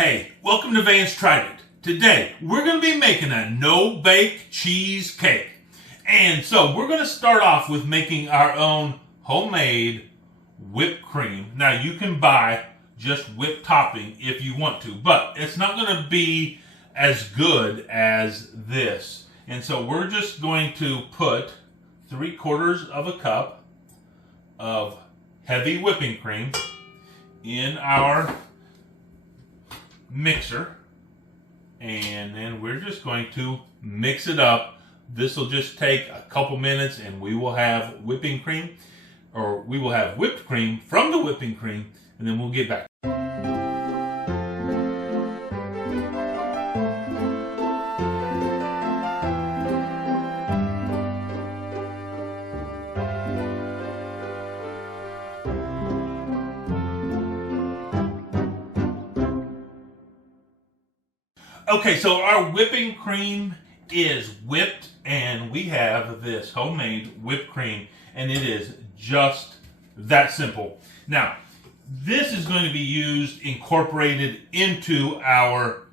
Hey, welcome to Vance Tried It. Today, we're going to be making a no-bake cheesecake. And so, we're going to start off with making our own homemade whipped cream. Now, you can buy just whipped topping if you want to, but it's not going to be as good as this. And so, we're just going to put 3/4 of a cup of heavy whipping cream in our mixer, and then we're just going to mix it up. This will just take a couple minutes and we will have whipping cream, or we will have whipped cream from the whipping cream, and then we'll get back. Okay, so our whipping cream is whipped, and we have this homemade whipped cream, and it is just that simple. Now, this is going to be incorporated into our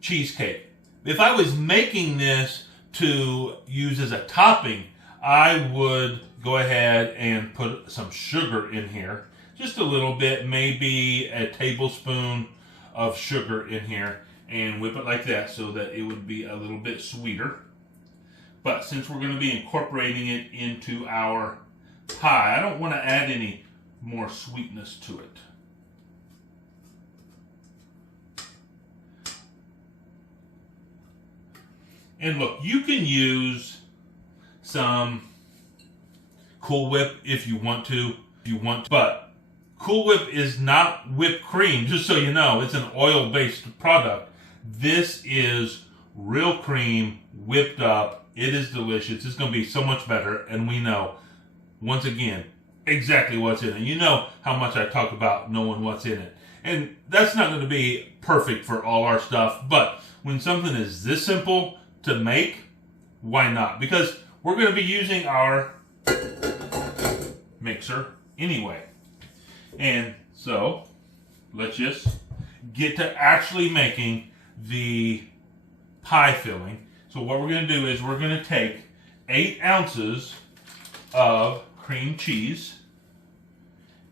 cheesecake. If I was making this to use as a topping, I would go ahead and put some sugar in here. Just a little bit, maybe a tablespoon of sugar in here, and whip it like that so that it would be a little bit sweeter. But since we're going to be incorporating it into our pie, I don't want to add any more sweetness to it. And look, you can use some Cool Whip if you want to, but Cool Whip is not whipped cream, just so you know. It's an oil-based product. This is real cream whipped up. It is delicious. It's going to be so much better, and we know, once again, exactly what's in it. You know how much I talk about knowing what's in it. And that's not going to be perfect for all our stuff, but when something is this simple to make, why not? Because we're going to be using our mixer anyway. And so, let's just get to actually making the pie filling. So what we're going to do is we're going to take 8 ounces of cream cheese,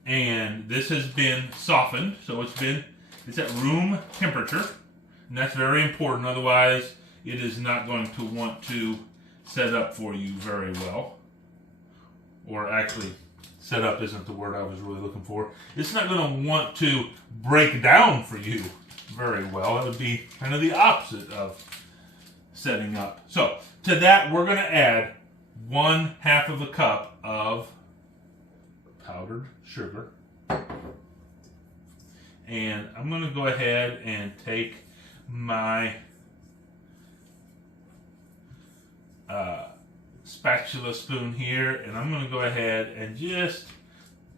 and this has been softened, so it's at room temperature, and that's very important. Otherwise, it is not going to want to set up for you very well. Or actually, set up isn't the word I was really looking for. It's not going to want to break down for you very well. That would be kind of the opposite of setting up. So to that, we're going to add 1/2 of a cup of powdered sugar. And I'm going to go ahead and take my spatula spoon here, and I'm going to go ahead and just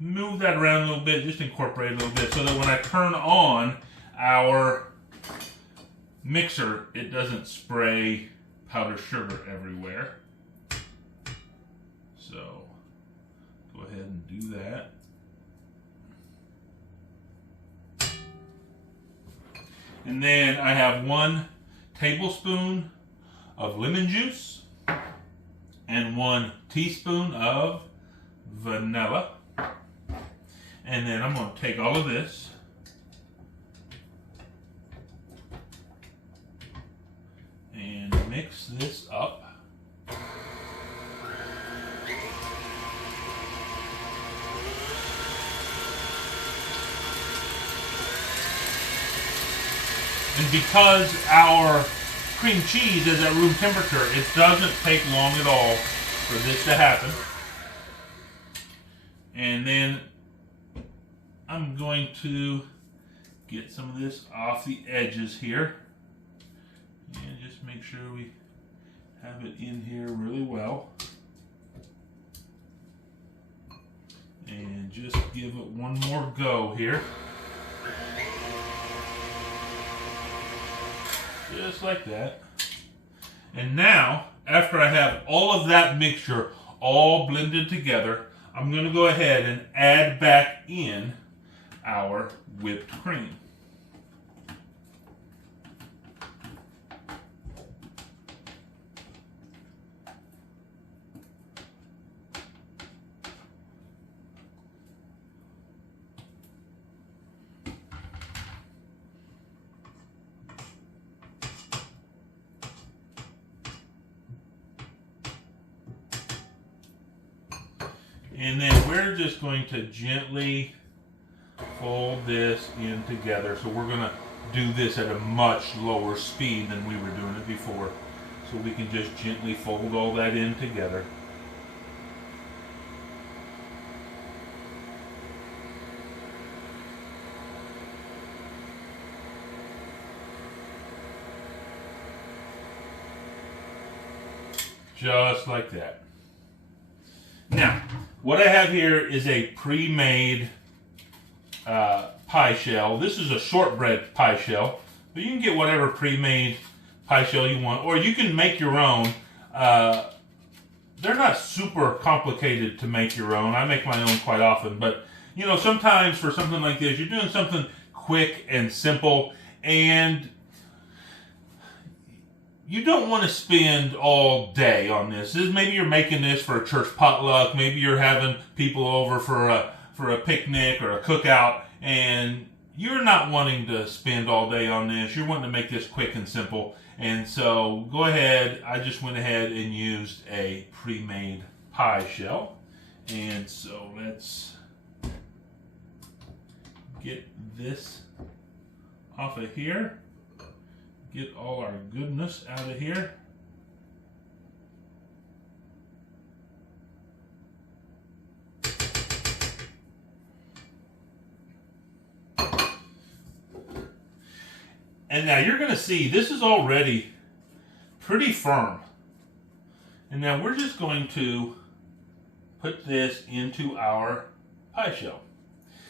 move that around a little bit, just incorporate a little bit, so that when I turn on our mixer, it doesn't spray powdered sugar everywhere. So go ahead and do that. And then I have 1 tablespoon of lemon juice and 1 teaspoon of vanilla. And then I'm going to take all of this and mix this up. And because our cream cheese is at room temperature, it doesn't take long at all for this to happen. And then I'm going to get some of this off the edges here. And just make sure we have it in here really well. And just give it one more go here. Just like that. And now, after I have all of that mixture all blended together, I'm going to go ahead and add back in our whipped cream. And then we're just going to gently fold this in together. So we're going to do this at a much lower speed than we were doing it before. So we can just gently fold all that in together. Just like that. Now, what I have here is a pre-made pie shell. This is a shortbread pie shell, but you can get whatever pre-made pie shell you want, or you can make your own. They're not super complicated to make your own. I make my own quite often, but you know, sometimes for something like this, you're doing something quick and simple, and you don't want to spend all day on this. Maybe you're making this for a church potluck. Maybe you're having people over for a picnic or a cookout, and you're not wanting to spend all day on this. You're wanting to make this quick and simple. And so go ahead. I just went ahead and used a pre-made pie shell. And so let's get this off of here. Get all our goodness out of here. And now you're going to see this is already pretty firm. And now we're just going to put this into our pie shell.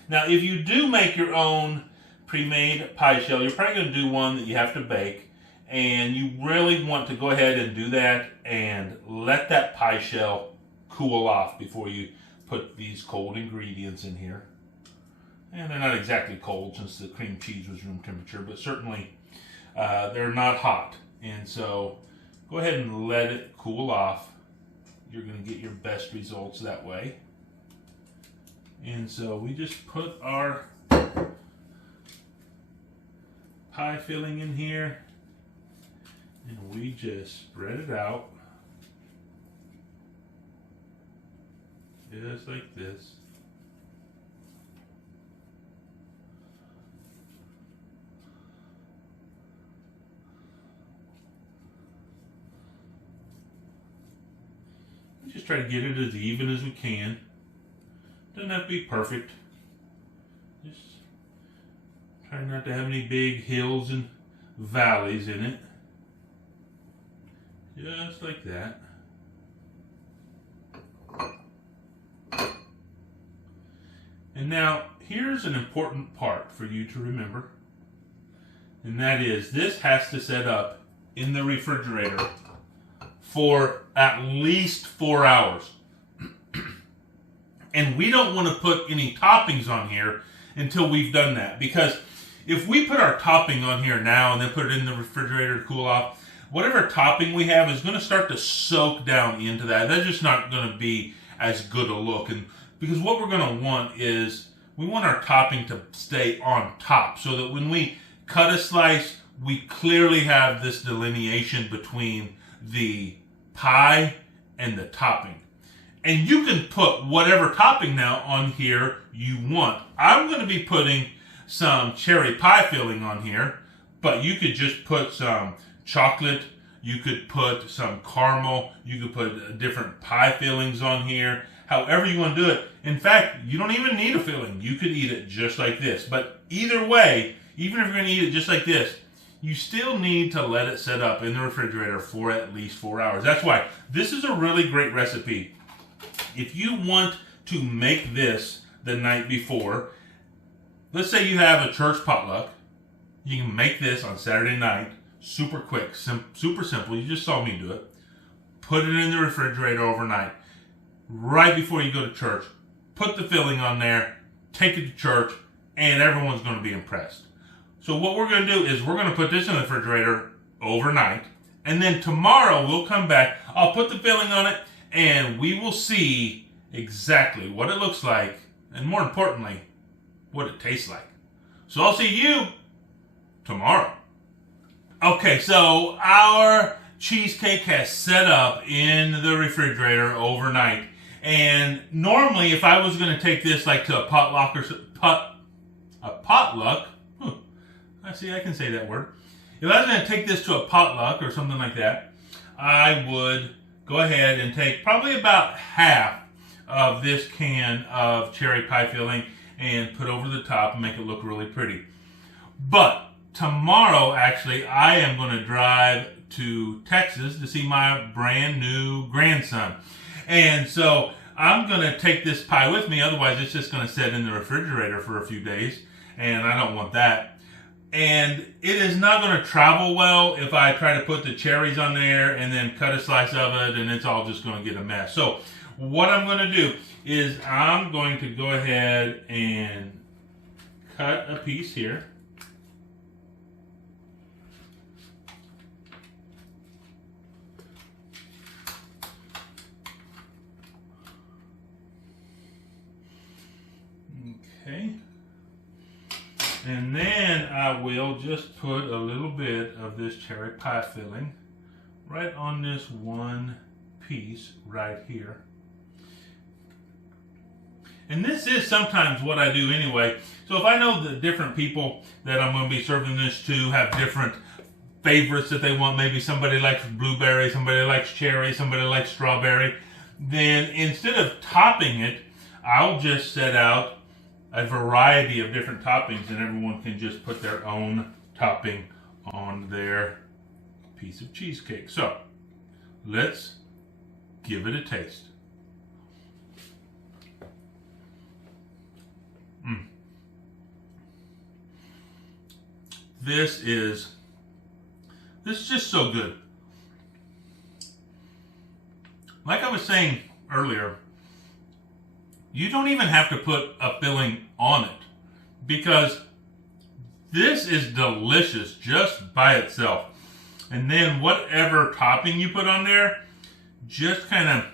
Now if you do make your own pre-made pie shell, you're probably going to do one that you have to bake, and you really want to go ahead and do that and let that pie shell cool off before you put these cold ingredients in here. And they're not exactly cold since the cream cheese was room temperature, but certainly they're not hot. And so go ahead and let it cool off. You're going to get your best results that way. And so we just put our pie filling in here, and we just spread it out just like this. We just try to get it as even as we can. Doesn't have to be perfect. Just try not to have any big hills and valleys in it. Just like that. And now, here's an important part for you to remember. And that is, this has to set up in the refrigerator for at least 4 hours. And we don't want to put any toppings on here until we've done that. Because if we put our topping on here now and then put it in the refrigerator to cool off, whatever topping we have is going to start to soak down into that. That's just not going to be as good a look. And because what we're going to want is, we want our topping to stay on top so that when we cut a slice, we clearly have this delineation between the pie and the topping. And you can put whatever topping now on here you want. I'm going to be putting some cherry pie filling on here, but you could just put some chocolate, you could put some caramel, you could put different pie fillings on here, however you want to do it. In fact, you don't even need a filling. You could eat it just like this. But either way, even if you're going to eat it just like this, you still need to let it set up in the refrigerator for at least 4 hours. That's why this is a really great recipe. If you want to make this the night before, let's say you have a church potluck, you can make this on Saturday night, super quick, super simple. You just saw me do it. Put it in the refrigerator overnight. Right before you go to church, put the filling on there, take it to church, and everyone's going to be impressed. So what we're going to do is we're going to put this in the refrigerator overnight, and then tomorrow we'll come back, I'll put the filling on it, and we will see exactly what it looks like, and more importantly, what it tastes like. So I'll see you tomorrow. Okay, so our cheesecake has set up in the refrigerator overnight. And normally, if I was going to take this like to a potluck or potluck, I see I can say that word. If I was going to take this to a potluck or something like that, I would go ahead and take probably about half of this can of cherry pie filling and put over the top and make it look really pretty. But tomorrow, actually, I am going to drive to Texas to see my brand new grandson. And so I'm going to take this pie with me. Otherwise, it's just going to sit in the refrigerator for a few days. And I don't want that. And it is not going to travel well if I try to put the cherries on there and then cut a slice of it, and it's all just going to get a mess. So what I'm going to do is I'm going to go ahead and cut a piece here. Okay. And then I will just put a little bit of this cherry pie filling right on this one piece right here. And this is sometimes what I do anyway. So if I know the different people that I'm going to be serving this to have different favorites that they want, maybe somebody likes blueberry, somebody likes cherry, somebody likes strawberry, then instead of topping it, I'll just set out a variety of different toppings, and everyone can just put their own topping on their piece of cheesecake. So let's give it a taste. This is just so good. Like I was saying earlier, you don't even have to put a filling on it because this is delicious just by itself. And then whatever topping you put on there just kind of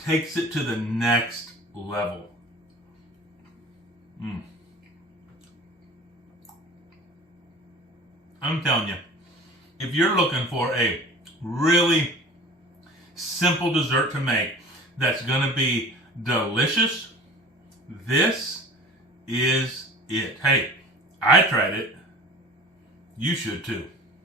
takes it to the next level. I'm telling you, if you're looking for a really simple dessert to make that's going to be delicious, this is it. Hey, I tried it. You should too.